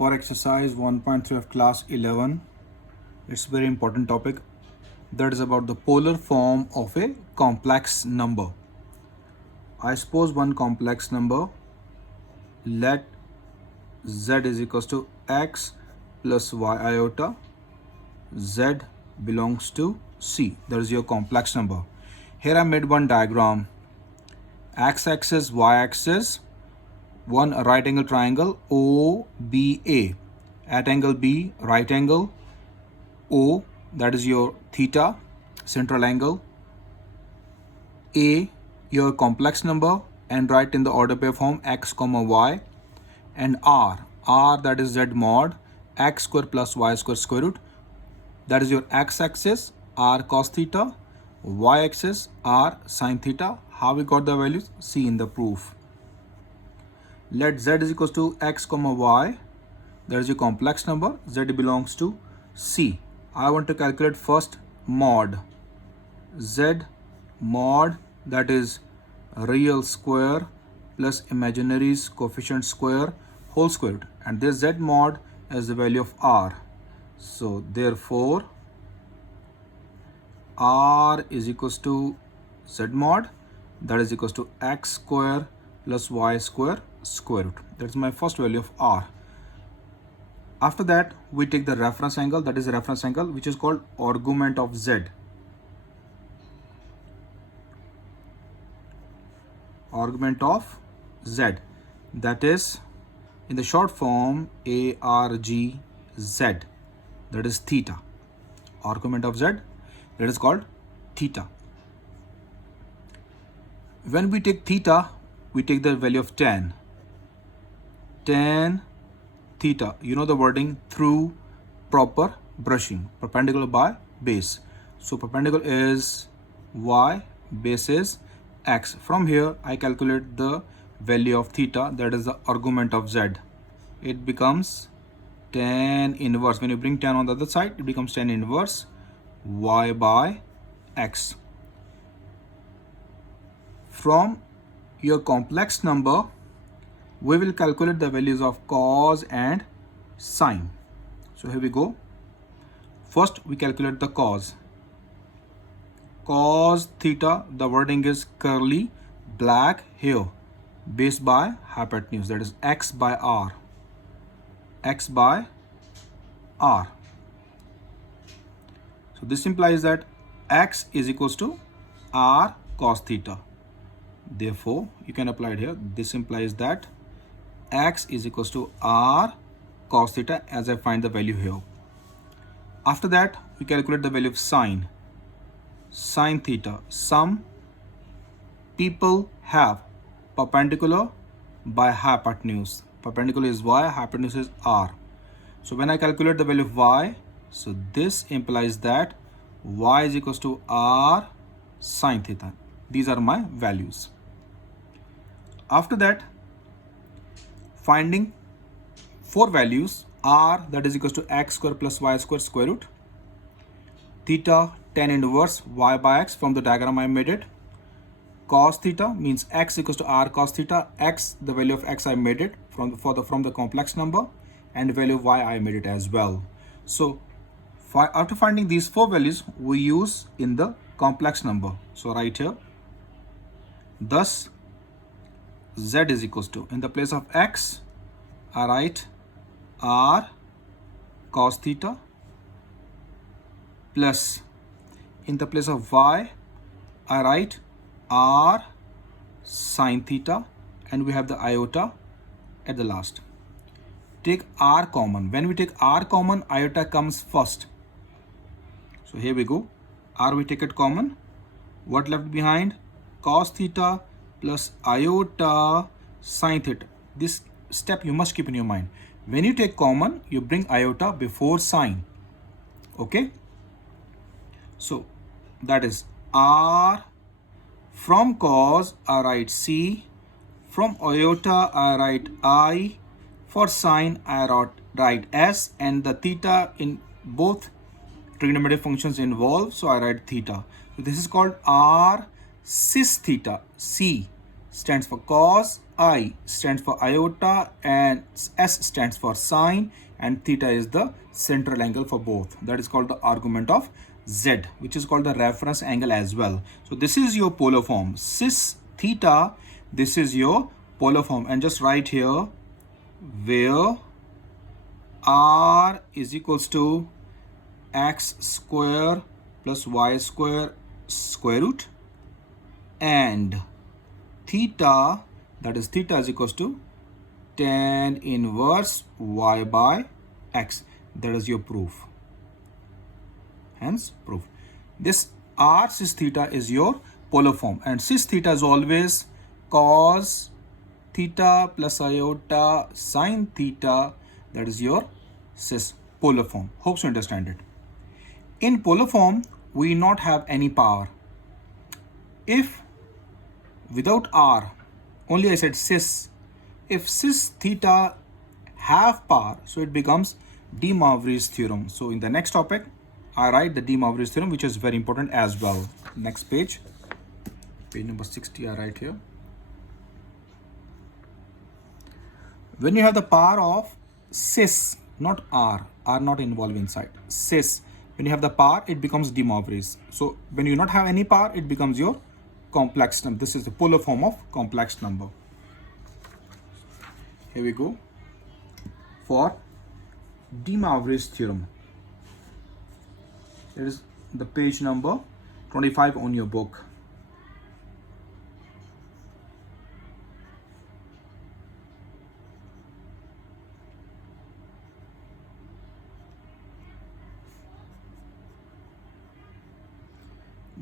for exercise 1.3 of class 11. It's a very important topic, that is about the polar form of a complex number. I suppose one complex number, let z is equals to x plus y iota, z belongs to C. That is your complex number. Here I made one diagram, x-axis, y-axis, one right angle triangle OBA, at angle B, right angle, O, that is your theta, central angle, A, your complex number, and write in the order pair form x comma y, and R that is z mod x square plus y square square root, that is your x-axis, r cos theta, y-axis, r sin theta. How we got the values? See in the proof. Let z is equals to x comma y, that is your complex number, z belongs to C. I want to calculate first mod, z mod, that is real square plus imaginaries coefficient square whole square root, and this z mod is the value of r. So therefore r is equals to z mod, that is equals to x square plus y square square root. That's my first value of r. After that we take the reference angle, that is the reference angle which is called argument of z. Argument of z, that is in the short form ARGZ, that is theta. Argument of z, that is called theta. When we take theta, we take the value of tan theta. You know the wording, through proper brushing, perpendicular by base. So perpendicular is y, base is x. From here I calculate the value of theta, that is the argument of z. It becomes tan inverse. When you bring tan on the other side, it becomes tan inverse y by x. From your complex number, we will calculate the values of cos and sine. So here we go. First we calculate the cos. Cos theta, the wording is curly black here, base by hypotenuse, that is x by r. X by r. So this implies that x is equals to r cos theta. Therefore you can apply it here. This implies that x is equals to r cos theta as I find the value here. After that we calculate the value of sine theta. Some people have perpendicular by hypotenuse. Perpendicular is y, hypotenuse is r. So when I calculate the value of y, so this implies that y is equals to r sine theta. These are my values. After that, finding four values, r that is equals to x square plus y square square root, theta tan inverse y by x, from the diagram I made it, cos theta means x equals to r cos theta, x, the value of x I made it from the complex number, and the value of y I made it as well. So after finding these four values, we use in the complex number. So right here, thus z is equals to, in the place of x I write r cos theta, plus in the place of y I write r sine theta, and we have the iota at the last. Take r common. When we take r common, iota comes first. So here we go, r we take it common. What left behind? Cos theta plus iota sine theta. This step you must keep in your mind. When you take common, you bring iota before sine. Okay? So that is r. From cos I write c, from iota I write I, for sine I write s, and the theta in both trigonometric functions involved, so I write theta. So this is called r cis theta, c. stands for cos, I stands for iota, and S stands for sine, and theta is the central angle for both. That is called the argument of Z, which is called the reference angle as well. So this is your polar form. Cis theta, this is your polar form. And just write here where R is equals to x square plus y square square root, and theta, that is theta is equals to tan inverse y by x. That is your proof. Hence proof. This r cis theta is your polar form, and cis theta is always cos theta plus iota sine theta. That is your cis polar form. Hope you understand it. In polar form, we not have any power. If without r, only I said cis, if cis theta have power, so it becomes De Moivre's theorem. So in the next topic, I write the De Moivre's theorem, which is very important as well. Next page, page number 60, I write here. When you have the power of cis, not r not involved inside, cis, when you have the power, it becomes De Moivre's. So when you not have any power, it becomes your complex number. This is the polar form of complex number. Here we go for De Moivre's theorem. It is the page number 25 on your book.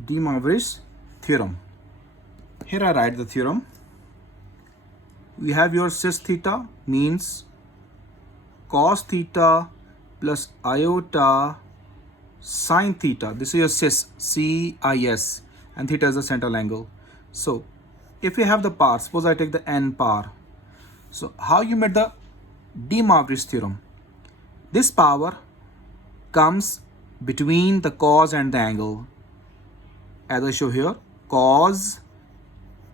De Moivre's theorem. Here I write the theorem. We have your cis theta means cos theta plus iota sine theta. This is your cis, C-I-S, and theta is the central angle. So if you have the power, suppose I take the n power. So how you made the De Moivre's theorem? This power comes between the cos and the angle. As I show here, cos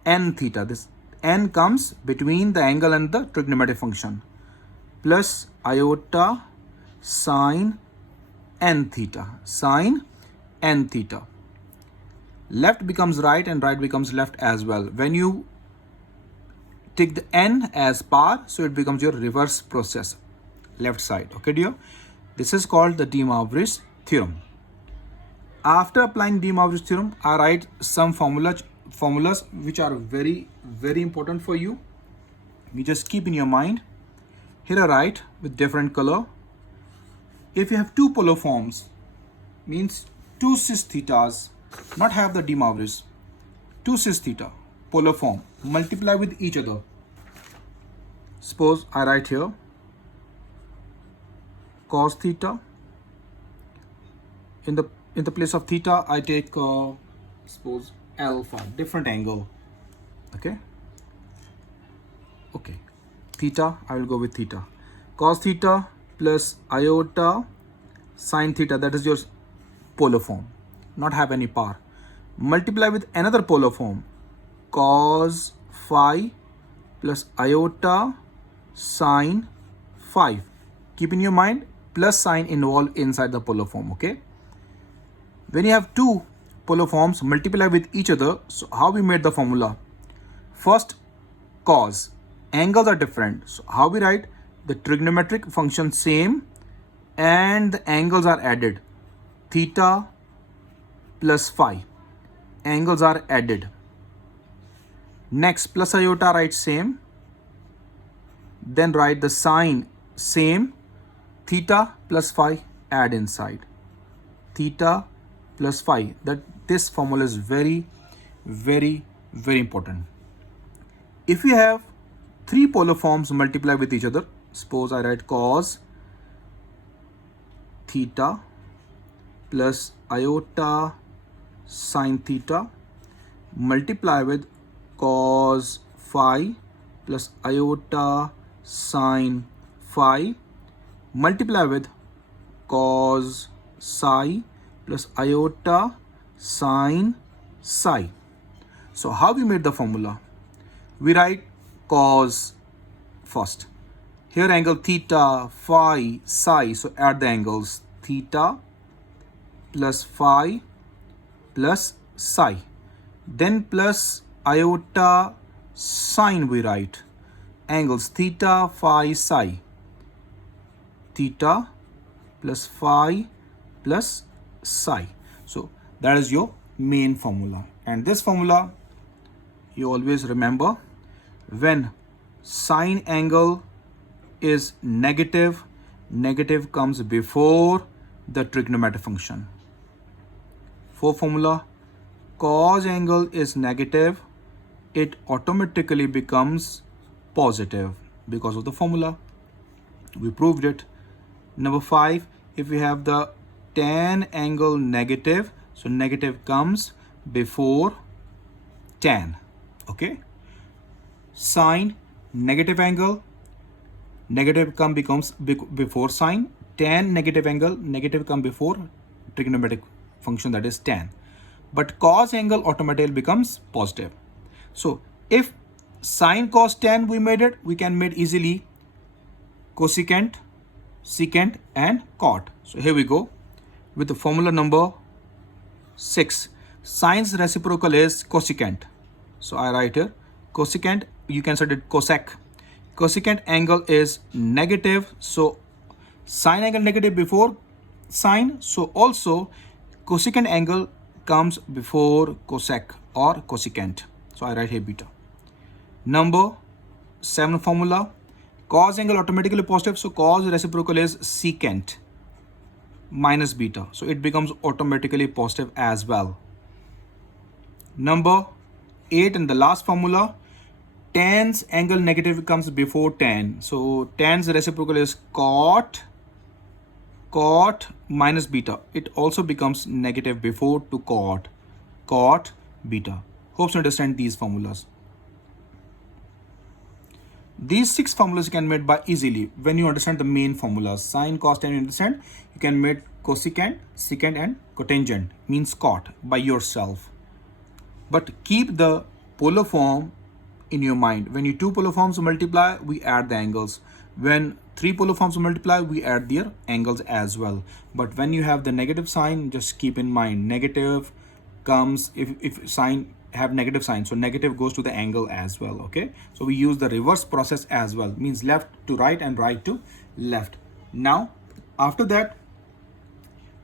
n theta. This n comes between the angle and the trigonometric function, plus iota sine n theta. Sine n theta. Left becomes right and right becomes left as well. When you take the n as power, so it becomes your reverse process, left side. Okay, dear? This is called the De Moivre's theorem. After applying De Moivre's theorem, I write some formulas which are very, very important for you. You just keep in your mind. Here I write with different color. If you have two polar forms, means two cis thetas, not have the De Moivre's, two cis theta, polar form, multiply with each other. Suppose I write here cos theta. In the place of theta, I take suppose alpha, different angle. Okay. Theta, I will go with theta. Cos theta plus iota sine theta, that is your polar form, not have any power. Multiply with another polar form, cos phi plus iota sine phi. Keep in your mind, plus sign involved inside the polar form. Okay. When you have two polar forms multiply with each other, so how we made the formula? First, cos, angles are different. So how we write? The trigonometric function same and the angles are added. Theta plus phi. Angles are added. Next, plus iota write same. Then write the sine same. Theta plus phi add inside. Theta plus phi. That this formula is very, very, very important. If you have three polar forms multiply with each other, suppose I write cos theta plus iota sine theta multiply with cos phi plus iota sine phi multiply with cos psi plus iota sine psi. So how we made the formula? We write cos first. Here angle theta, phi, psi. So add the angles theta plus phi plus psi. Then plus iota sine we write. Angles theta, phi, psi. Theta plus phi plus psi. So that is your main formula. And this formula you always remember, when sine angle is negative, negative comes before the trigonometric function. For formula, cos angle is negative, it automatically becomes positive because of the formula. We proved it. Number 5, if we have the tan angle negative, so negative comes before tan. Okay, sine negative angle, negative becomes before sine. Tan negative angle, negative come before trigonometric function, that is tan. But cos angle automatically becomes positive. So if sine cos tan we made it, we can make easily cosecant, secant and cot. So here we go with the formula number 6. Sine's reciprocal is cosecant. So I write here cosecant, you can set it cosec. Cosecant angle is negative, so sine angle negative before sine, so also cosecant angle comes before cosec or cosecant. So I write here beta. Number 7 formula, cos angle automatically positive, so cos reciprocal is secant minus beta, so it becomes automatically positive as well. Number 8 and the last formula, tan's angle negative comes before tan, so tan's reciprocal is cot minus beta, it also becomes negative before to cot beta. Hope you understand these formulas. These 6 formulas you can make by easily when you understand the main formulas. Sine, cos, tan, you understand, you can make cosecant, secant and cotangent, means cot, by yourself. But keep the polar form in your mind. When you 2 polar forms multiply, we add the angles. When 3 polar forms multiply, we add their angles as well. But when you have the negative sign, just keep in mind, negative comes if sign have negative sign, so negative goes to the angle as well. Okay, so we use the reverse process as well, means left to right and right to left. Now after that,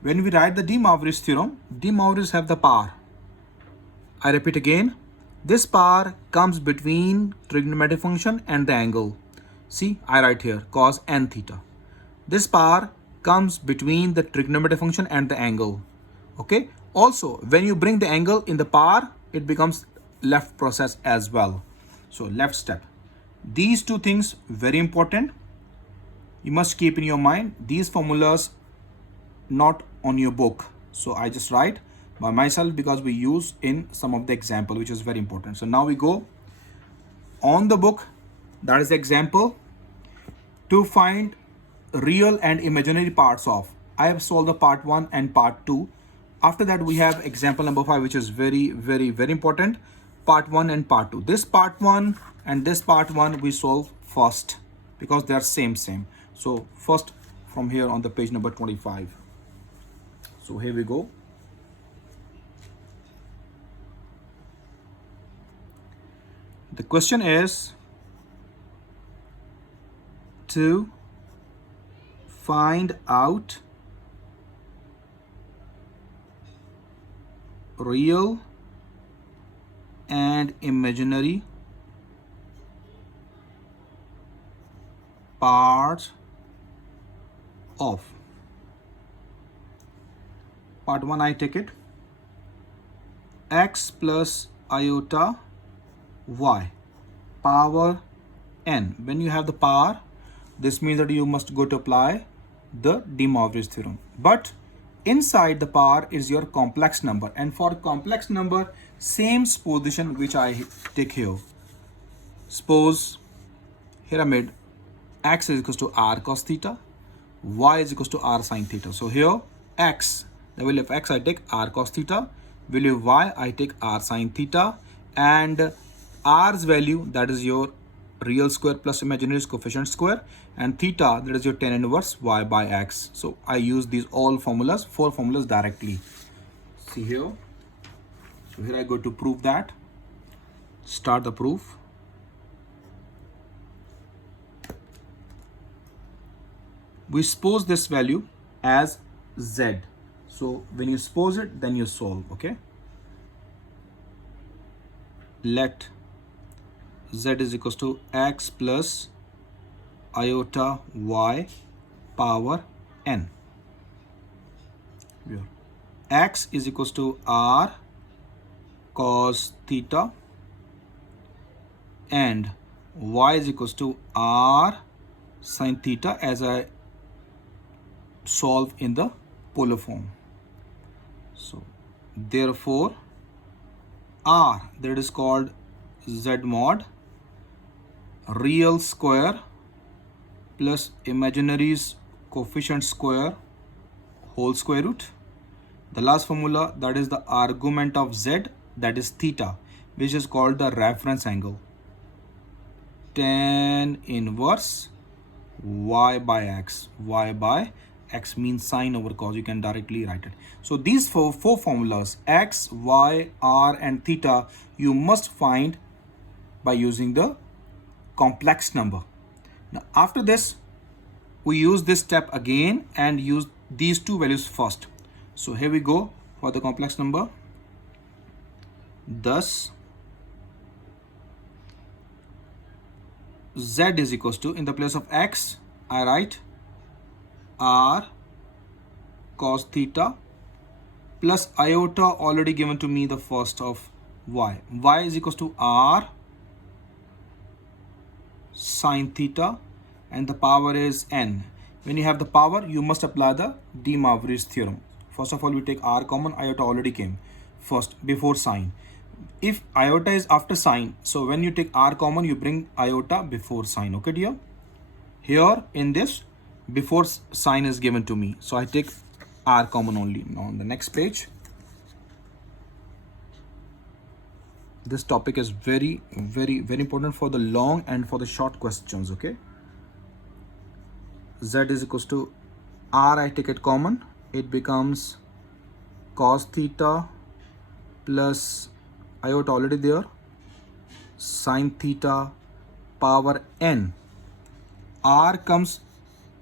when we write the De Moivre's theorem, De Moivre's have the power. I repeat again, this power comes between trigonometric function and the angle. See, I write here cos n theta. This power comes between the trigonometric function and the angle. Okay, also when you bring the angle in the power, it becomes left process as well. So left step. These 2 things very important. You must keep in your mind. These formulas not on your book, so I just write by myself because we use in some of the example, which is very important. So now we go on the book, that is the example, to find real and imaginary parts of. I have solved the part 1 and part 2. After that we have example number 5, which is very important, part 1 and part 2. This part 1 and this part 1 we solve first because they are same. So first from here on the page number 25. So here we go. The question is to find out real and imaginary parts of. Part 1 I take it, x plus iota y power n. When you have the power, this means that you must go to apply the De Moivre's theorem. But inside the power is your complex number, and for complex number, same position which I take here. Suppose here I made x is equals to r cos theta, y is equals to r sin theta. So here x, the value of x I take r cos theta, value of y I take r sin theta, and r's value, that is your real square plus imaginary coefficient square, and theta, that is your tan inverse y by x. So I use these all formulas, 4 formulas directly. See here. So here I go to prove that. Start the proof. We suppose this value as z. So when you suppose it, then you solve, okay? Let z is equals to x plus iota y power n. Here. X is equals to r cos theta and y is equals to r sin theta as I solve in the polar form. So therefore r, that is called z mod real square plus imaginary's coefficient square whole square root. The last formula, that is the argument of z, that is theta, which is called the reference angle. Tan inverse y by x. Y by x means sine over cos. You can directly write it. So these four formulas, x, y, r and theta, you must find by using the complex number. Now after this, we use this step again and use these two values first. So here we go for the complex number. Thus z is equals to, in the place of x I write r cos theta plus iota already given to me the first of y. Y is equals to r sin theta and the power is n. When you have the power, you must apply the De Moivre's theorem. First of all, we take r common, iota already came first before sine. If iota is after sine, so when you take r common, you bring iota before sine. Okay, dear? Here in this, before sine is given to me, so I take r common only. Now on the next page, this topic is very important for the long and for the short questions. Okay, z is equals to r, I take it common, it becomes cos theta plus iota already there, sin theta power n. R comes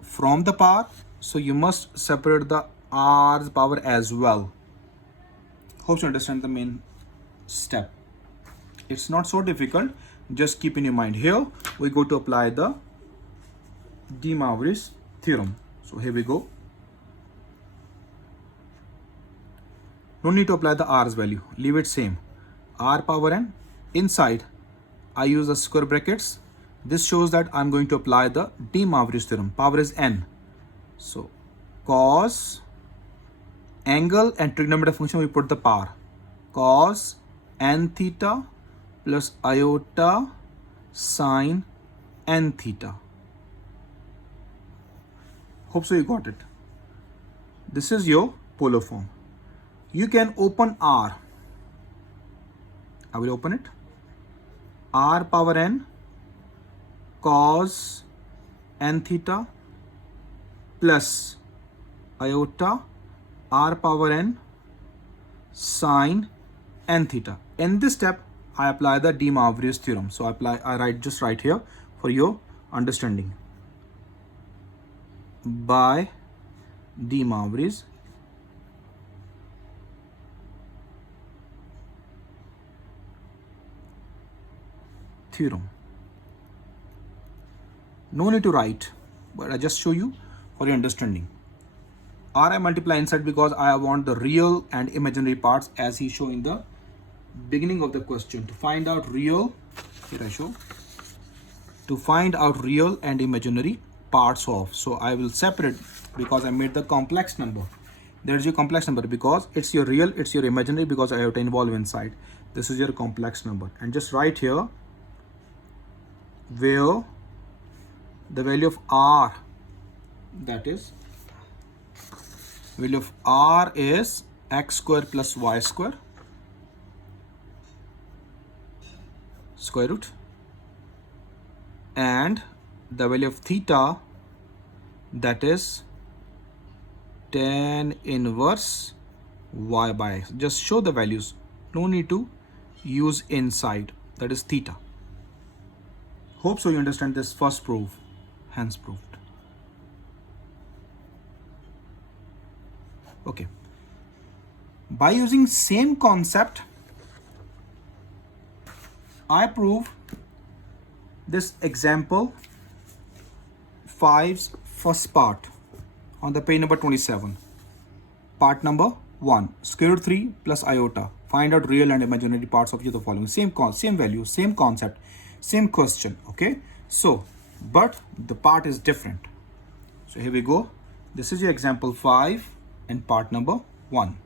from the power, so you must separate the r's power as well. Hope you understand the main step. It's not so difficult, just keep in your mind. Here we go to apply the De Moivre's theorem. So here we go. No need to apply the r's value, leave it same. R power n, inside I use the square brackets. This shows that I'm going to apply the De Moivre's theorem. Power is n. So cos, angle and trigonometric function, we put the power. Cos n theta plus iota sin n theta. Hope so you got it. This is your polar form. You can open r. I will open it. R power n cos n theta plus iota r power n sin n theta. In this step, I apply the De Moivre's theorem. So I write just right here for your understanding. By De Moivre's theorem. No need to write, but I just show you for your understanding. R I multiply inside because I want the real and imaginary parts as he show in the beginning of the question. To find out real, here I show, to find out real and imaginary parts of. So I will separate because I made the complex number. There's your complex number because it's your real, it's your imaginary because I have to involve inside. This is your complex number. And just write here where the value of r, that is value of r is x square plus y square square root, and the value of theta, that is tan inverse y by x. Just show the values, no need to use inside, that is theta. Hope so you understand this first proof, hence proved. Okay, by using same concept, I prove this example 5's first part on the page number 27. Part number 1, square root 3 plus iota. Find out real and imaginary parts of the following. Same value, same concept, same question. Okay, so but the part is different. So here we go. This is your example 5 and part number 1.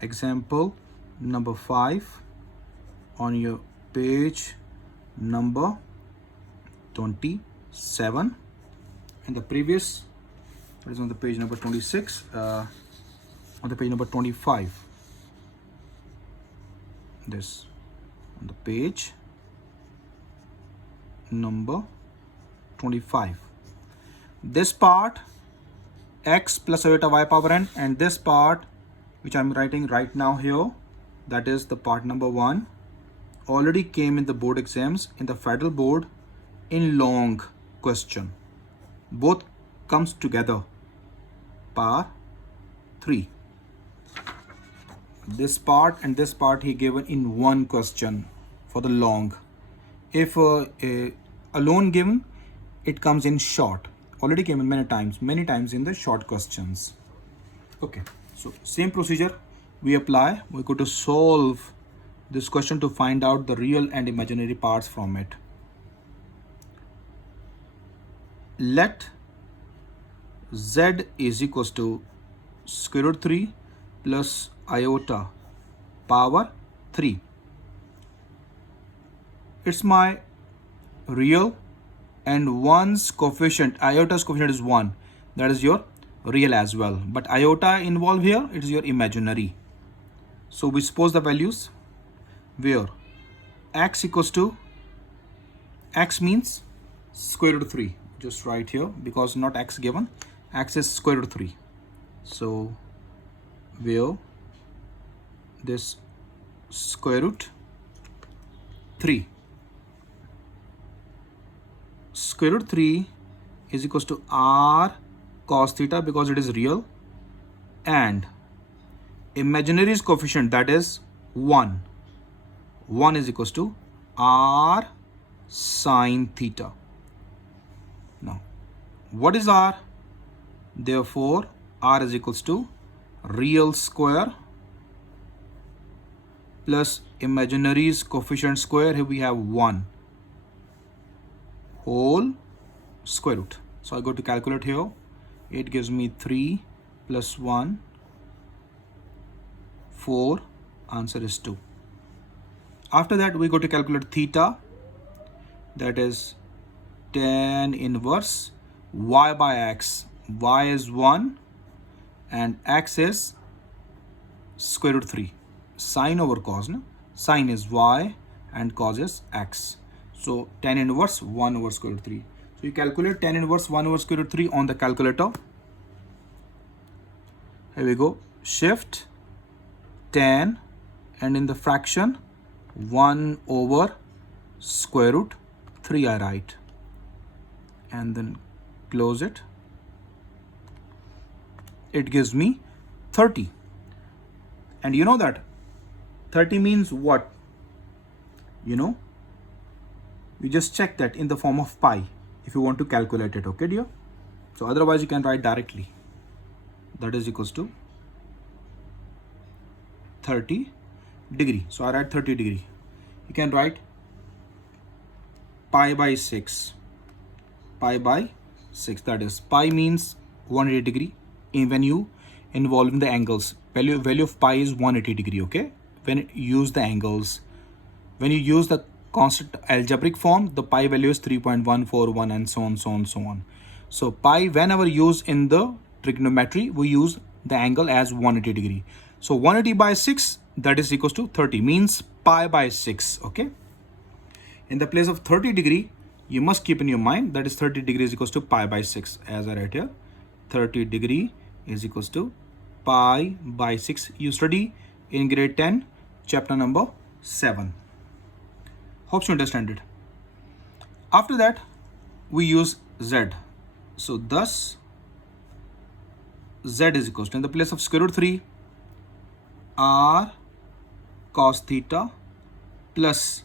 Example number 5 on your page number 27, and the previous is on the page number 26, on the page number 25. This on the page number 25. This part x plus iota y power n, and this part which I'm writing right now here, that is the part number 1, already came in the board exams, in the federal board, in long question. Both comes together, par 3. This part and this part he given in one question for the long. If alone given, it comes in short. Already came in many times in the short questions. Okay, so same procedure we apply. We go to solve this question to find out the real and imaginary parts from it. Let z is equals to square root 3 plus iota power 3. It's my real, and one's coefficient, iota's coefficient is 1. That is your real as well. But iota involved here, it is your imaginary. So we suppose the values where x equals to, x means square root 3. Just write here because not x given, x is square root 3. So where this square root 3, square root 3 is equals to r cos theta because it is real, and imaginary's coefficient, that is 1. 1 is equals to r sin theta. Now what is r? Therefore r is equals to real square plus imaginary's coefficient square. Here we have 1 whole square root. So I go to calculate here. It gives me 3 plus 1, 4. Answer is 2. After that we go to calculate theta, that is tan inverse y by x. Y is 1 and x is square root 3. Sine over cos, no? Sine is y and cos is x. So tan inverse 1 over square root 3. So you calculate tan inverse 1 over square root 3 on the calculator. Here we go. Shift tan, and in the fraction 1 over square root 3 I write, and then close it. It gives me 30. And you know that 30 means what? You know, you just check that in the form of pi if you want to calculate it. Okay dear? So otherwise you can write directly. That is equals to 30 degree. So I write 30 degree. You can write pi by 6. Pi by 6. That is, pi means 180 degree. When you involving the angles, value of pi is 180 degree. Okay, when you use the angles, when you use the constant algebraic form, the pi value is 3.141 and so on. So pi, whenever used in the trigonometry, we use the angle as 180 degree. So 180 by 6, that is equals to 30, means pi by 6. Okay. In the place of 30 degree, you must keep in your mind that is 30 degrees equals to pi by 6. As I write here, 30 degree is equals to pi by 6. You study in grade 10, chapter number 7. Hope you understand it. After that, we use z. So thus, z is equals to, in the place of square root 3, r cos theta plus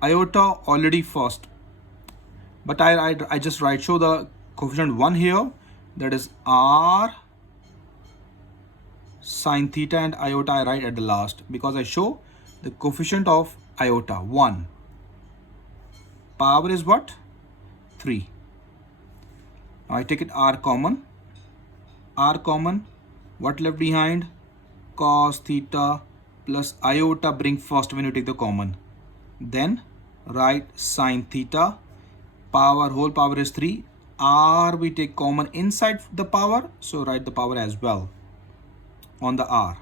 iota already first. But I just show the coefficient 1 here, that is r sine theta, and iota I write at the last because I show the coefficient of iota 1. Power is what? 3. Now I take it r common. R common. What left behind? Cos theta plus iota, bring first when you take the common. Then write sine theta. Power, whole power is 3. R we take common inside the power, so write the power as well on the r.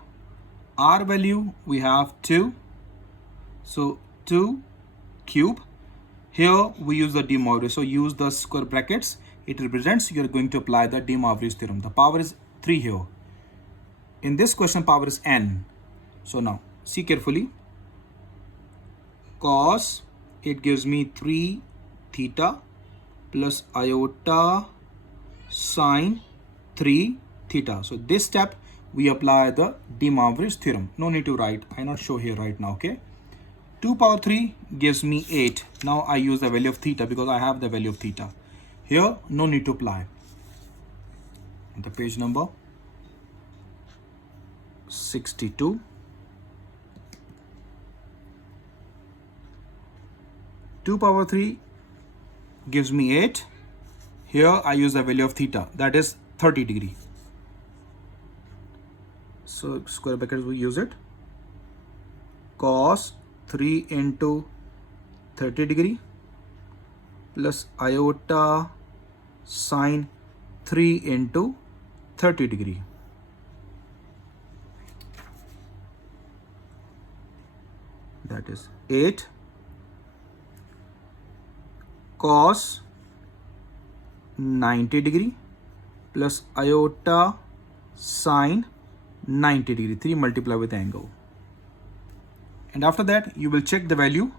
R value we have 2. So 2 cube. Here we use the De Moivre, so use the square brackets. It represents you are going to apply the De Moivre's theorem. The power is 3 here. In this question, power is n. So now see carefully. Cos, it gives me 3 theta plus iota sine 3 theta. So this step we apply the De Moivre's theorem. No need to write. I not show here right now. Okay. 2 power 3 gives me 8. Now I use the value of theta because I have the value of theta. Here, no need to apply. And the page number 62. 2 power 3 gives me 8. Here I use the value of theta, that is 30 degree. So square brackets we use it. Cos 3 into 30 degree plus iota sine 3 into 30 degree. That is 8 cos 90 degree plus iota sine 90 degree. 3 multiply with angle. And after that, you will check the value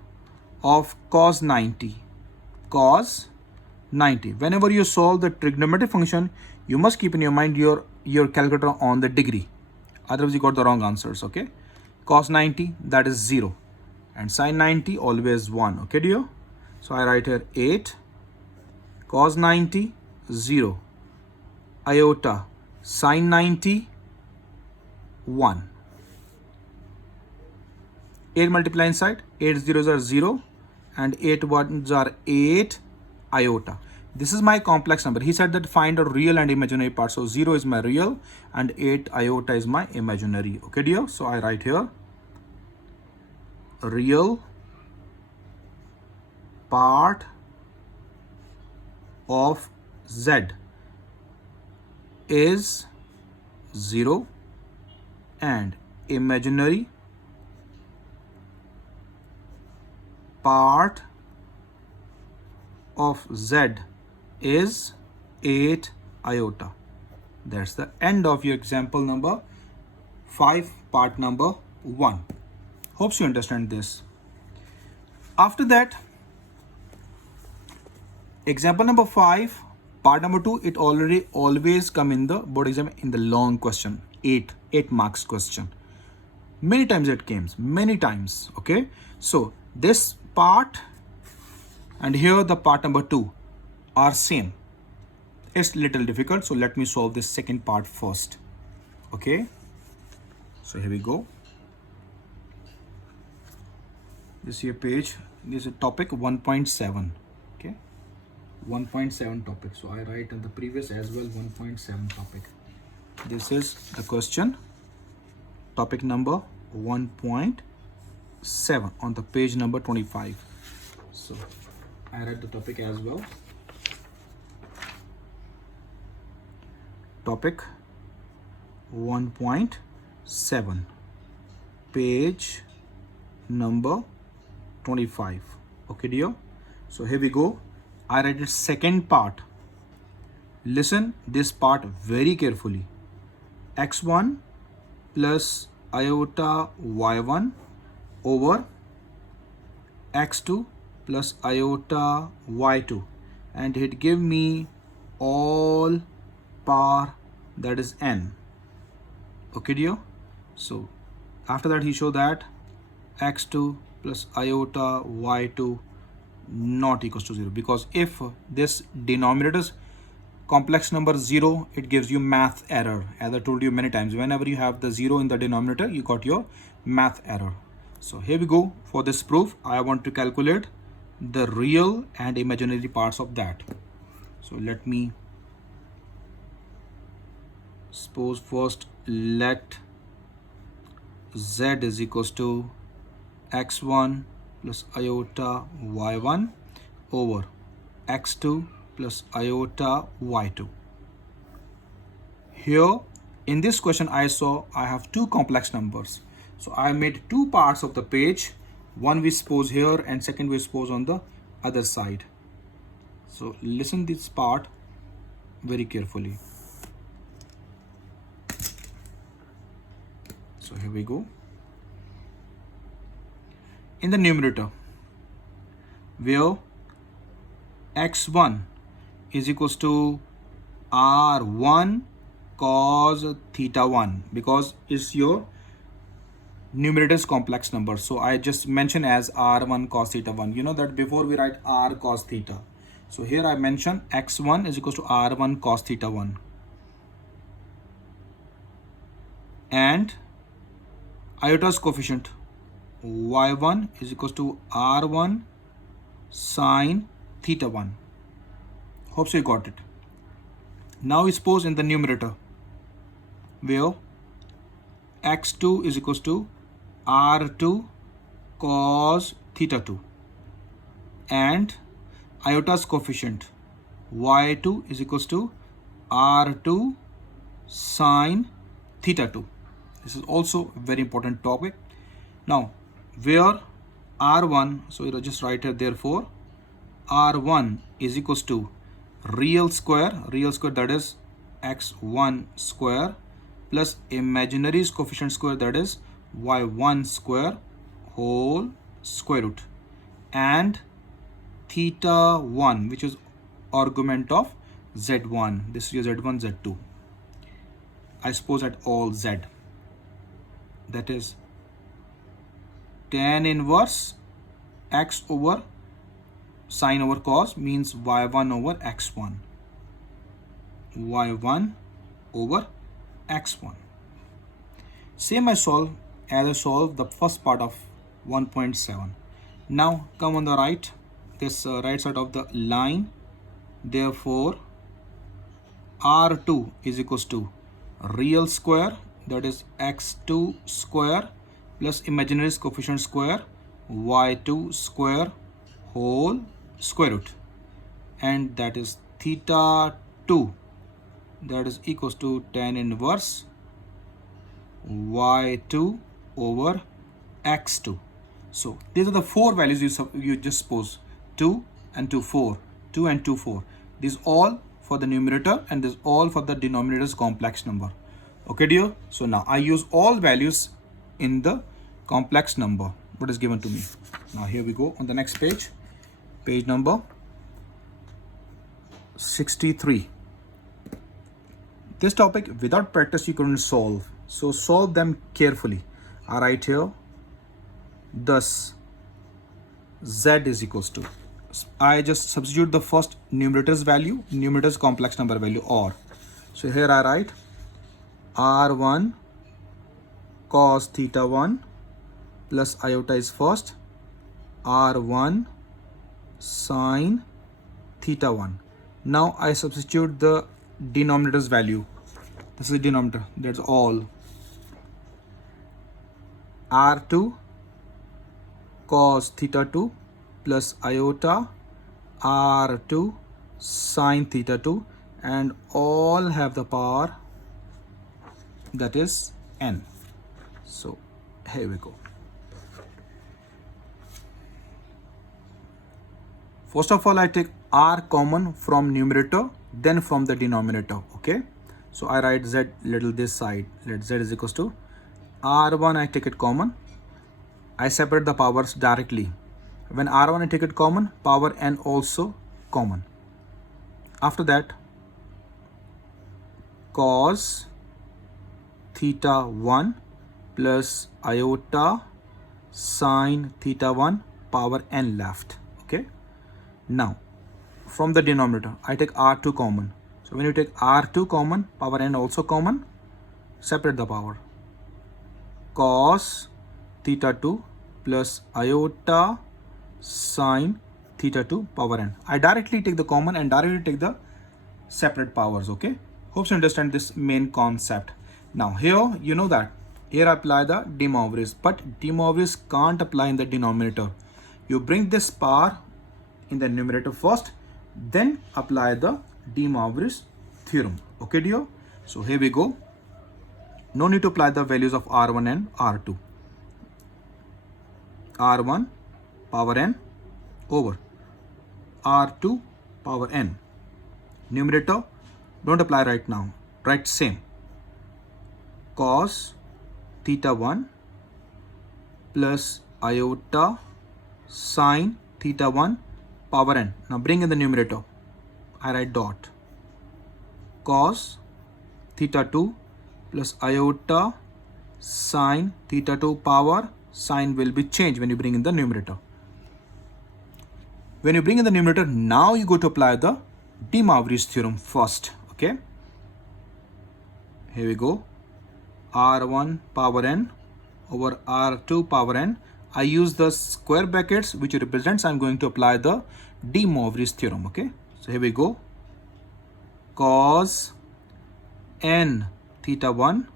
of cos 90. Cos 90. Whenever you solve the trigonometric function, you must keep in your mind your calculator on the degree. Otherwise, you got the wrong answers. Okay. Cos 90, that is 0. And sin 90, always 1. Okay, dear? So I write here 8. Cos 90, 0. Iota sin 90, 1. 8 multiply inside, 8 zeros are 0 and 8 ones are 8 iota. This is my complex number. He said that find a real and imaginary part. So 0 is my real and 8 iota is my imaginary. Okay, dear? So I write here real part of z is 0 and imaginary part of z is 8 iota. That's the end of your example number 5, part number 1. Hopes you understand this. After that, example number 5, part number 2, it already always come in the board exam in the long question, 8 marks question. Many times it came, many times. Okay, so this part and here the part number 2 are same. It's little difficult, so let me solve this second part first. Okay, so here we go. This is your page. This is topic 1.7. Okay, 1.7 topic. So I write in the previous as well 1.7 topic. This is the question, topic number 1.7 on the page number 25. So I write the topic as well. Topic 1.7. 7. Page number 25. Okay, dear. So here we go. I read the second part. Listen this part very carefully. x1 plus iota y1 over x2 plus iota y2, and it give me all power, that is n. Okay, dear. So after that he show that x2 plus iota y2 not equals to 0, because if this denominator's complex number 0, it gives you math error. As I told you many times, whenever you have the 0 in the denominator, you got your math error. So here we go. For this proof, I want to calculate the real and imaginary parts of that. So let me suppose first let z is equals to x1 plus iota y1 over x2 plus iota y2. Here in this question I saw I have two complex numbers. So I made two parts of the page. One we suppose here and second we suppose on the other side. So listen this part very carefully. So here we go. In the numerator, where x1 is equals to r1 cos theta 1, because it's your numerator's complex number. So I just mention as r1 cos theta 1. You know that before we write r cos theta. So here I mention x1 is equals to r1 cos theta 1. And iota's coefficient y1 is equals to r1 sine theta 1. Hope so you got it. Now we suppose in the numerator, where x2 is equals to r2 cos theta 2 and iota's coefficient y2 is equals to r2 sine theta 2. This is also a very important topic. Now where r1, so you just write it, therefore r1 is equals to real square, that is x1 square plus imaginary's coefficient square, that is y1 square whole square root, and theta 1, which is argument of z1. This is your z1, z2. I suppose at all z, that is tan inverse x over sine over cos, means y1 over x1, y1 over x1. Same I solve as I solve the first part of 1.7. Now come on the right, this right side of the line. Therefore r2 is equals to real square, that is x2 square plus imaginary's coefficient square y2 square whole square root, and that is theta 2, that is equals to tan inverse y2 over x2. So these are the four values you just suppose, 2 and 2, 4, 2 and 2, 4. These all for the numerator and this all for the denominator's complex number. Okay dear, so now I use all values in the complex number what is given to me. Now here we go on the next page, page number 63. This topic without practice you couldn't solve, so solve them carefully. I write here, thus z is equals to, I just substitute the first numerator's value, numerator's complex number value, or, so here I write r1 cos theta 1 plus iota is first, r1 sine theta 1. Now I substitute the denominator's value. This is denominator, that's all. r2 cos theta 2 plus iota r2 sine theta 2, and all have the power, that is n. So here we go. First of all, I take r common from numerator, then from the denominator. Okay, so I write z little this side. Let z is equals to r1. I take it common. I separate the powers directly. When r1 I take it common, power n also common. After that, cos theta 1 plus iota sine theta 1 power n left. Okay. Now, from the denominator, I take r2 common. So when you take r2 common, power n also common, separate the power. Cos theta 2 plus iota sine theta 2 power n. I directly take the common and directly take the separate powers. Okay. Hope you understand this main concept. Now here, you know that here I apply the De Moivre's, but De Moivre's can't apply in the denominator. You bring this power in the numerator first, then apply the De Moivre's theorem. Okay, dear? So here we go. No need to apply the values of r1 and r2. r1 power n over r2 power n. Numerator, don't apply right now. Write same. Cos theta 1 plus iota sine theta 1 power n. Now bring in the numerator. I write dot. Cos theta 2 plus iota sine theta 2 power. Sign will be changed when you bring in the numerator. When you bring in the numerator, now you go to apply the De Moivre's theorem first. Okay. Here we go. r1 power n over r2 power n. I use the square brackets which represents I'm going to apply the De Moivre's theorem. Okay. So here we go. Cos n theta 1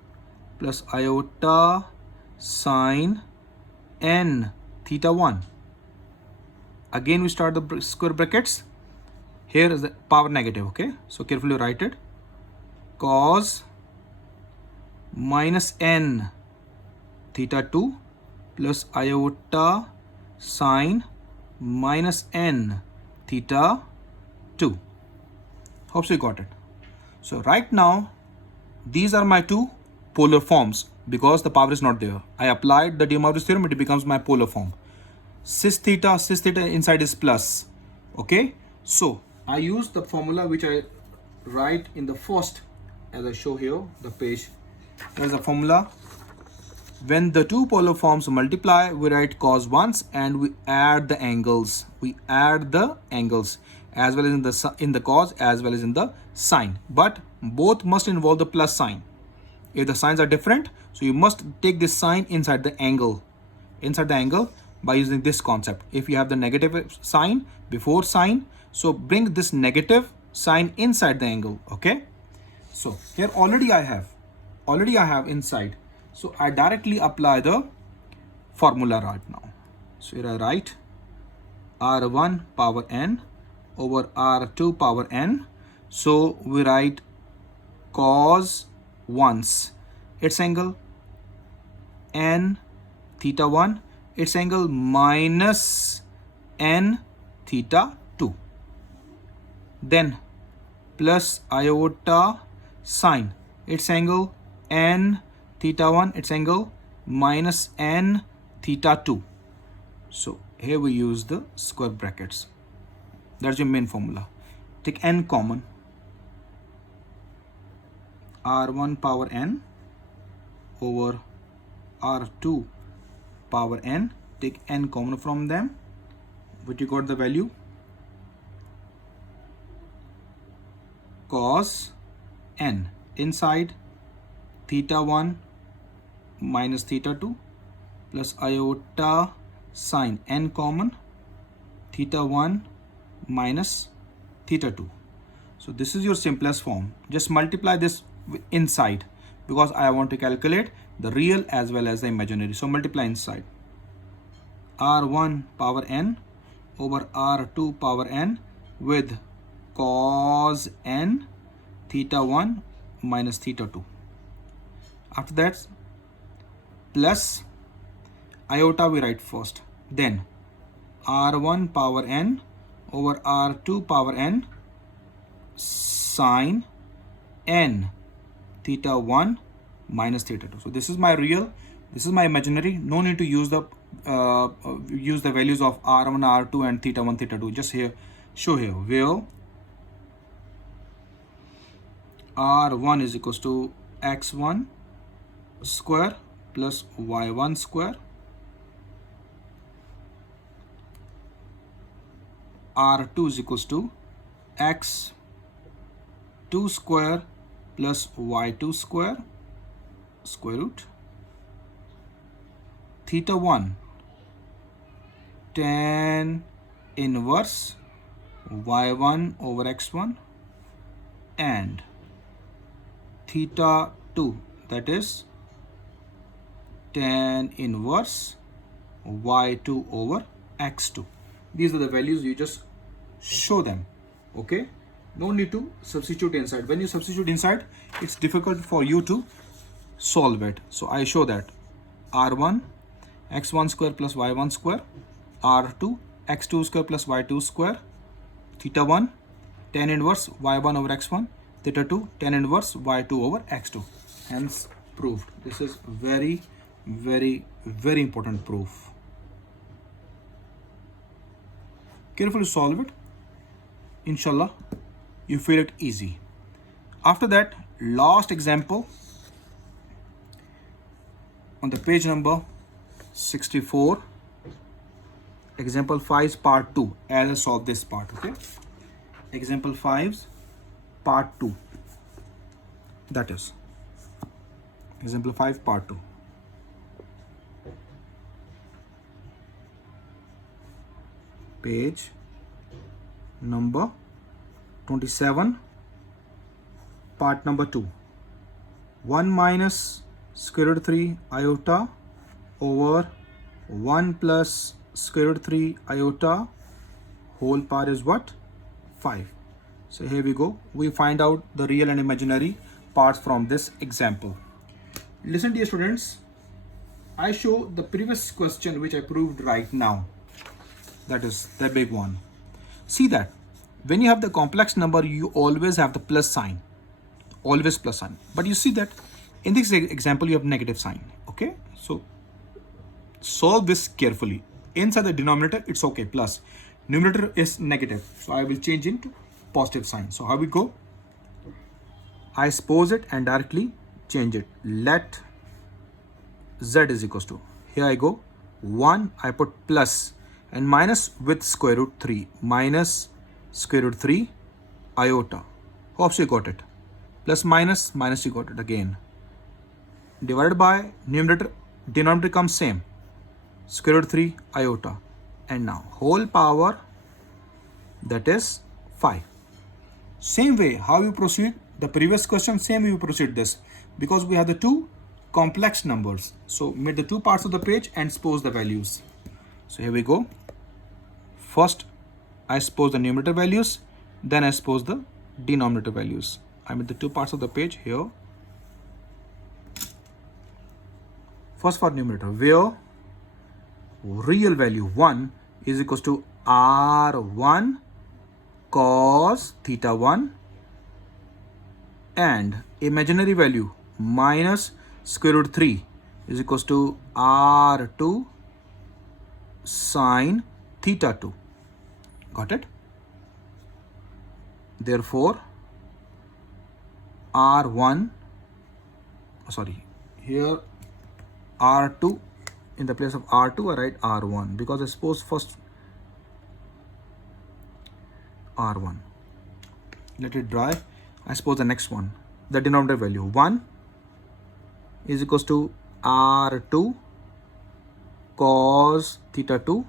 plus iota sine n theta 1. Again we start the square brackets. Here is the power negative. Okay. So carefully write it. Cos minus n theta 2 plus iota sine minus n theta 2. Hope you got it. So right now, these are my two polar forms because the power is not there. I applied the De Moivre's theorem, it becomes my polar form. Cis theta inside is plus. Okay. So I use the formula which I write in the first, as I show here, the page. There's a formula. When the two polar forms multiply, we write cos once and we add the angles. We add the angles as well as in the cos as well as in the sine. But both must involve the plus sign. If the signs are different, so you must take this sign inside the angle. Inside the angle by using this concept. If you have the negative sign before sign, so bring this negative sign inside the angle. Okay. So here already I have inside. So I directly apply the formula right now. So here I write r1 power n over r2 power n. So we write cos once its angle n theta 1, its angle minus n theta 2. Then plus iota sine its angle n theta 1, its angle minus n theta 2. So here we use the square brackets. That's your main formula. Take n common. r1 power n over r2 power n. Take n common from them. But you got the value. Cos n inside theta 1 minus theta 2 plus iota sine n common theta 1 minus theta 2. So this is your simplest form. Just multiply this inside because I want to calculate the real as well as the imaginary. So multiply inside. r1 power n over r2 power n with cos n theta 1 minus theta 2. After that, plus iota we write first, then r1 power n over r2 power n sine n theta 1 minus theta 2. So this is my real, this is my imaginary. No need to use the values of r1, r2 and theta 1, theta 2. Just here, show here where r1 is equals to x1 square plus y1 square, r2 is equals to x2 square plus y2 square square root, theta 1 tan inverse y1 over x1, and theta 2, that is tan inverse y2 over x2. These are the values, you just show them. Okay, no need to substitute inside. When you substitute inside, it's difficult for you to solve it. So I show that r1 x1 square plus y1 square, r2 x2 square plus y2 square, theta 1 tan inverse y1 over x1, theta 2 tan inverse y2 over x2. Hence proved. This is very, very, very important proof. Carefully solve it. Inshallah, you feel it easy. After that, last example on the page number 64. Example 5's part 2. As I solve this part, okay? Example 5's part 2. That is example 5 part 2. Page number 27, part number 2. 1 minus square root 3 iota over 1 plus square root 3 iota whole power is what? 5. So here we go. We find out the real and imaginary parts from this example. Listen, dear students. I show the previous question which I proved right now. That is the big one. See that when you have the complex number, you always have the plus sign. Always plus sign. But you see that in this example, you have negative sign. Okay. So solve this carefully. Inside the denominator, it's okay, plus. Numerator is negative. So I will change into positive sign. So how we go? I suppose it and directly change it. Let z is equals to, here I go, 1, I put plus and minus with square root 3. Minus square root 3 iota. Hope you got it. Plus minus, minus you got it again. Divided by numerator, denominator comes same. Square root 3 iota. And now whole power, that is 5. Same way how you proceed the previous question, same way you proceed this, because we have the two complex numbers. So made the two parts of the page and suppose the values. So here we go. First I suppose the numerator values, then I suppose the denominator values. I made the two parts of the page here. First for numerator, where real value 1 is equals to r1 cos theta 1 and imaginary value minus square root 3 is equals to r2 sine theta 2. Got it? Therefore r1, sorry, here r2, in the place of r2 I write r1 because I suppose first r1. Let it dry. I suppose the next one, the denominator value 1 is equals to r2 cos theta 2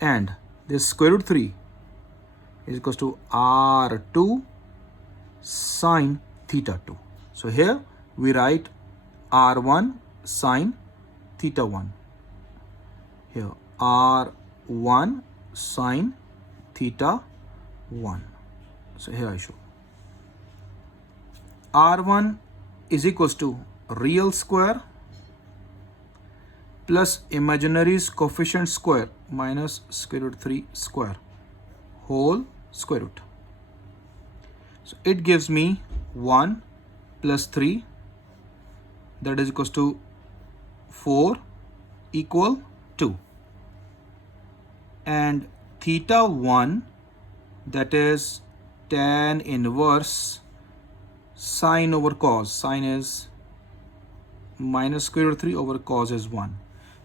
and this square root 3 is equals to r2 sine theta 2. So here we write r1 sine theta 1. Here r1 sine theta 1. So here I show r1 is equals to real square plus imaginary's coefficient square minus square root 3 square whole square root. So it gives me 1 plus 3, that is equals to 4 equal 2. And theta 1, that is tan inverse sine over cos. Sine is minus square root 3 over cos is 1.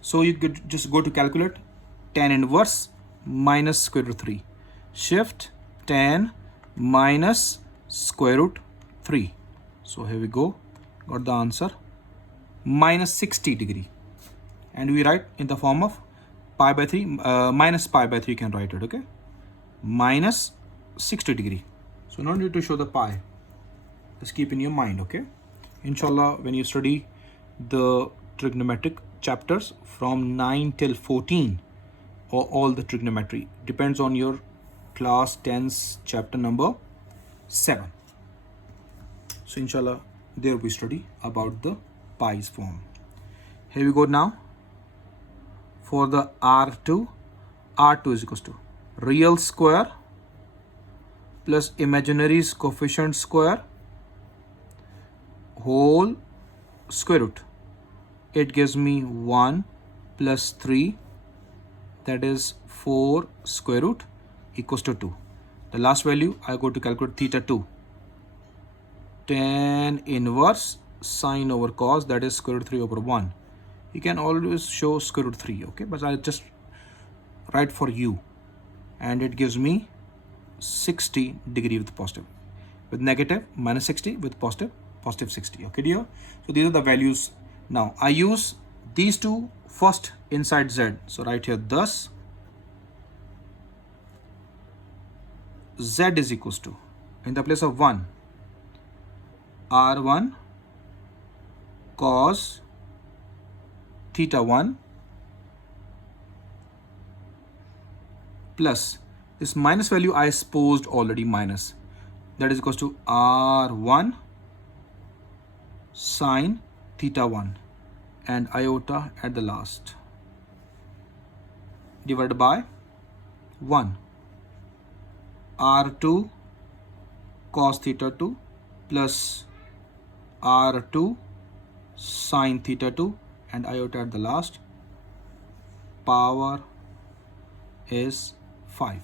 So you could just go to calculate tan inverse minus square root 3. Shift tan minus square root 3. So here we go. Got the answer. Minus 60 degree. And we write in the form of pi by 3, minus pi by 3 you can write it, okay? Minus 60 degree. So no need to show the pi. Just keep in your mind, okay? Inshallah, when you study the trigonometric chapters from 9 till 14, or all the trigonometry, depends on your class 10's chapter number 7. So inshallah, there we study about the pi's form. Here we go now. For the R2 is equals to real square plus imaginary's coefficient square whole square root. It gives me 1 plus 3, that is 4 square root equals to 2. The last value I go to calculate theta 2. Tan inverse sine over cos, that is square root 3 over 1. You can always show square root 3, okay? But I'll just write for you. And it gives me 60 degree with positive. With negative, minus 60. With positive, positive 60. Okay, dear? So these are the values. Now, I use these two first inside Z. So right here, thus, Z is equals to, in the place of 1, R1 cos theta 1 plus this minus value I supposed already minus, that is equals to R1 sine theta 1 and iota at the last divided by 1 R2 cos theta 2 plus R2 sine theta 2 and iota at the last, power is 5.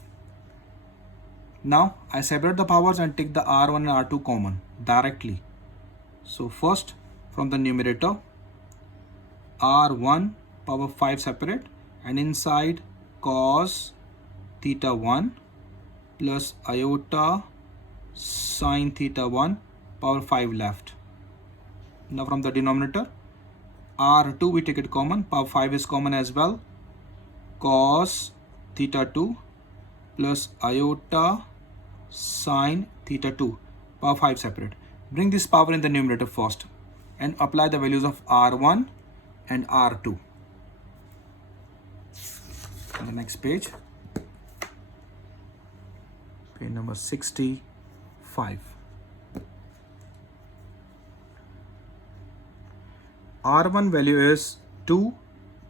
Now I separate the powers and take the R1 and R2 common directly. So first from the numerator, R1 power 5 separate, and inside cos theta 1 plus iota sine theta 1 power 5 left. Now from the denominator, R2 we take it common, power 5 is common as well, cos theta 2 plus iota sine theta 2 power 5 separate. Bring this power in the numerator first and apply the values of R1 and R2. On the next page, page number 65. R1 value is 2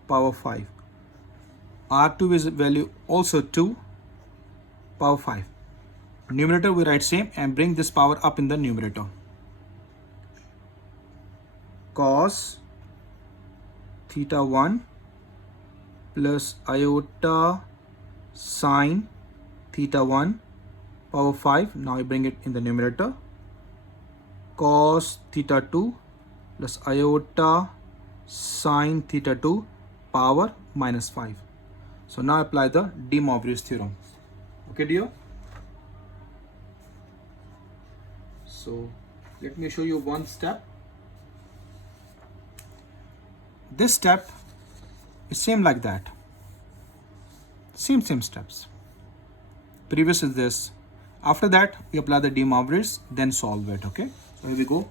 power 5. R2 is value also 2 power 5. Numerator we write same and bring this power up in the numerator. Cos theta 1 plus iota sine theta 1 power 5. Now I bring it in the numerator. Cos theta 2 plus iota sine theta 2 power minus 5. So now apply the De Moivre's theorem. Okay, dear? So let me show you one step. This step is same like that. Same steps. Previous is this. After that, we apply the De Moivre's, then solve it. Okay. So here we go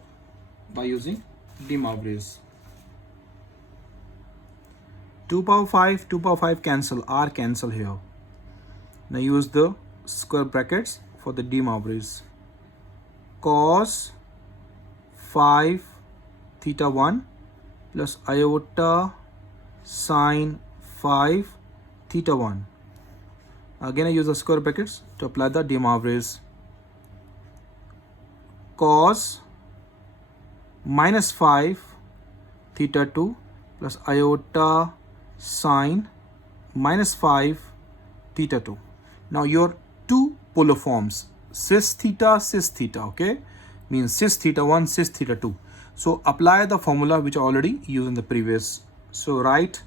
by using De Moivre's. 2 power 5 cancel, R cancel here. Now use the square brackets for the De Moivre's. Cos 5 theta 1 plus iota sine 5 theta 1. Again I use the square brackets to apply the De Moivre's. Cos minus 5 theta 2 plus iota sine minus 5 theta 2. Now your two polar forms, cis theta, okay, means cis theta 1, cis theta 2. So apply the formula which I already used in the previous. So write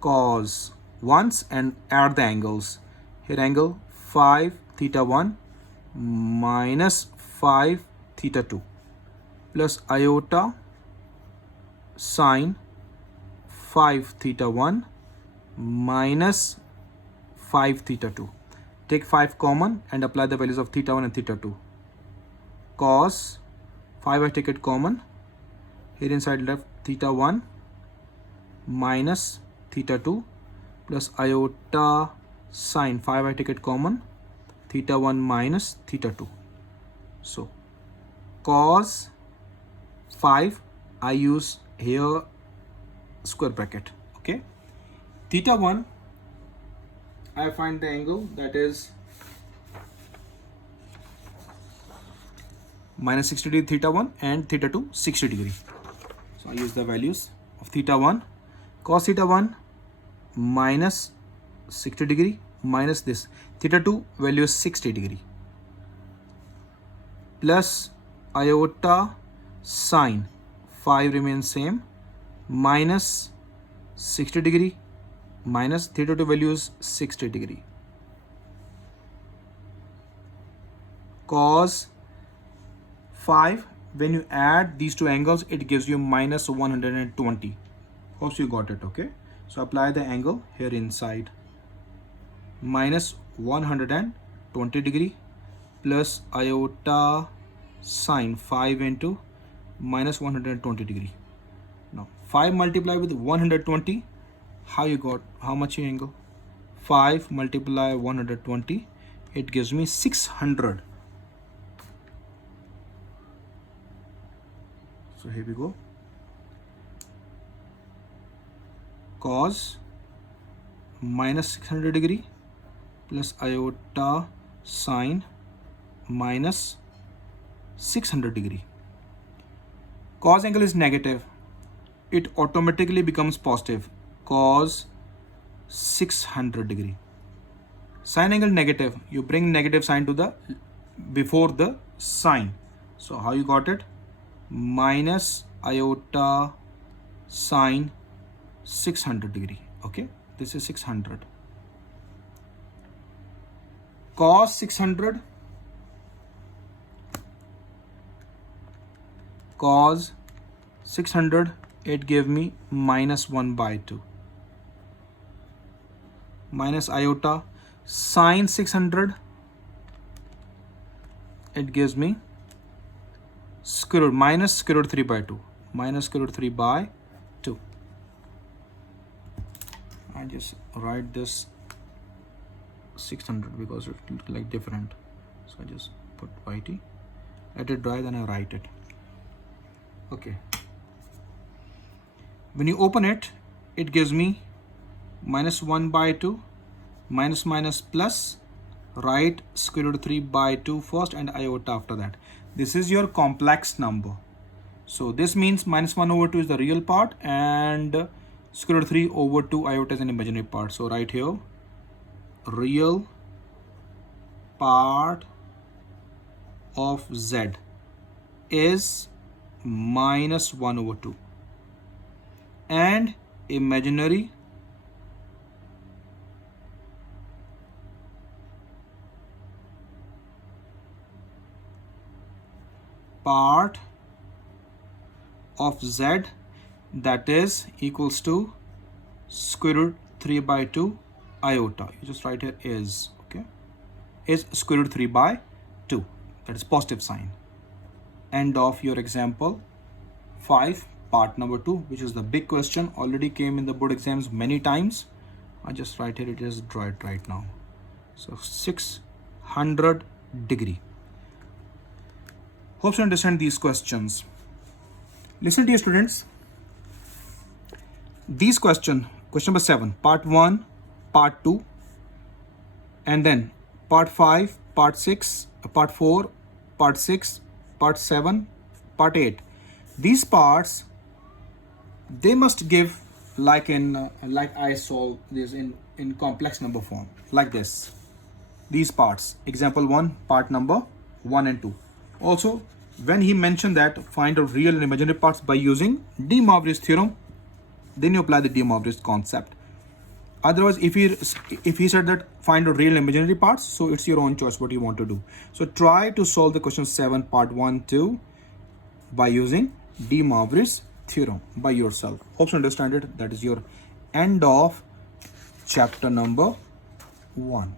cos once and add the angles. Here angle 5 theta 1 minus 5 theta 2 plus iota sine 5 theta 1 minus 5 theta 2. Take 5 common and apply the values of theta 1 and theta 2. Cos 5 I take it common. Here inside left theta 1 minus theta 2 plus iota sine 5 I take it common. Theta 1 minus theta 2. So cos 5 I use here square bracket. Okay. Theta 1 I find the angle that is minus 60 degree theta 1 and theta 2 60 degree. So I use the values of theta 1. Cos theta 1 minus 60 degree minus this. Theta 2 value is 60 degree plus iota sine 5 remains same minus 60 degree minus theta 2 value is 60 degree. Cos 5, when you add these two angles, it gives you minus 120. Hope you got it, okay? So apply the angle here inside. Minus 120 degree plus iota sine 5 into minus 120 degree. Now 5 multiply with 120. How you got, how much you angle? 5 multiply 120, it gives me 600. So here we go. Cos minus 600 degree plus iota sine minus 600 degree. Cos angle is negative, it automatically becomes positive. Cos 600 degree. Sine angle negative, you bring negative sign to the before the sine. So how you got it? Minus iota sine 600 degree. Okay, this is 600. Cos 600, cos 600, it gave me minus 1 by 2. Minus iota sine 600, it gives me square root minus square root 3 by 2. Minus square root 3 by 2. I just write this 600 because it looks like different. So I just put YT. Let it dry, then I write it. Okay. When you open it, it gives me minus 1 by 2, minus minus plus, write square root 3 by 2 first and iota after that. This is your complex number. So this means minus 1 over 2 is the real part and square root 3 over 2 iota is an imaginary part. So right here, real part of z is minus 1 over 2 and imaginary part of z, that is equals to square root 3 by 2 iota. You just write here is, okay, is square root 3 by 2. That is positive sign. End of your example 5, part number 2, which is the big question, already came in the board exams many times. I just write here, it is dried right now. So 600 degree. Hope you understand these questions. Listen, dear students. these question number 7, part 1, part 2, and then part 5, part 6, part 4, part 6, part 7, part 8. These parts, they must give like in like I solve this in complex number form, like this. These parts, example 1, part number 1 and 2. Also, when he mentioned that find out real and imaginary parts by using De Moivre's theorem, then you apply the De Moivre's concept. Otherwise, if he said that find out real and imaginary parts, so it's your own choice what you want to do. So try to solve the question 7, part 1, 2 by using De Moivre's theorem by yourself. Hope you understand it. That is your end of chapter number 1.